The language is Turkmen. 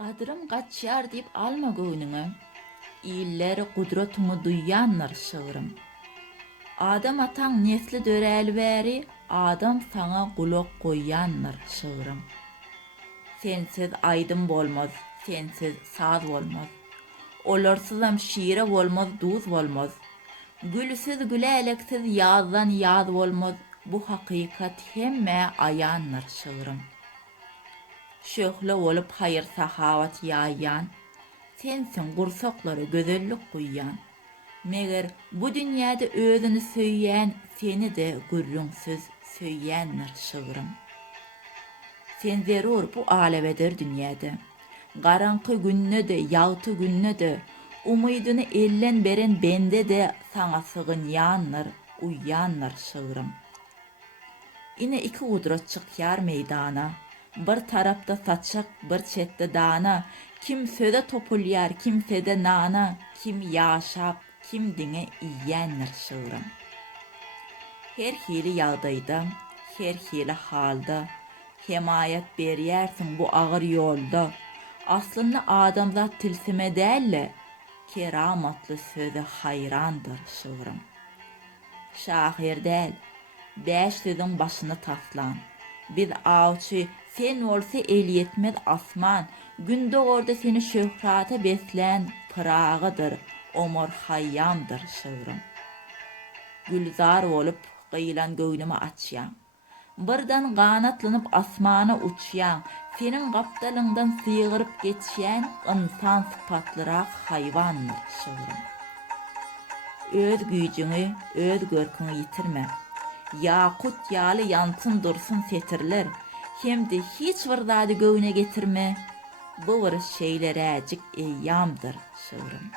Gadırım gaçyar deyip alma göwnüňe. İlleri kudretuňy duýýanlar şygyrym. Adam ataň nesli döräli bäri, adam saňa gulak goýýanlar şygyrym. Sensiz aýdym bolmaz, sensiz saz bolmaz. Olarsyzam şiire bolmaz, duz bolmaz. Gülsiz güläleksiz ýazdan ýaz bolmaz. Bu hakykat hemme aýanlar şygyrym. Şöhle olup hayır sahavat ýaýýan, sensin gursaklary gözellik guýýan. Meger bu dünýäde özüni söýýän, seni de gürrüňsiz söýýänler şygyrym. Sen zerur bu alebeder dünýäde. Garanky günne de, ýagty günne de, umydyny ellen beren bende de saňa sygynýanlar, uýýanlar şygyrym. Ine iki gudrat çykýar meydana. Bir tarafta saçak, bir çette dana. Kim söze topulýar, kimsede nana. Kim ýaşap, kim diňe iýýänler şygyrym. Her hili ýagdaýda, her hili halda hemaýat berýärsiň bu agyr ýolda. Aslynda adamzat tilsime dälle, keramatly söze hayrandyr şygyrym. Şahir däl, 5 sözüň başyny taslan. Biz awçy, sen bolsa el yetmez asman, günde orada seni şöhrata beslän pıragydyr, Omar Hayyamdyr şygyrym. Gülzar bolup gyýlan göwnüme açýan. Birden ganatlanyp asmana uçýan, senin gapdalyňdan sygyryp geçýän insan sypatlyrak haýwandyr şygyrym. Öz güýjüňi, öz görküňi ýitirme. Yakut ýaly ýansyn dursun setirler, hemde hiç bir zady göwne getirme. Bu bir şeýleräjik eýýamdyr şygyrym.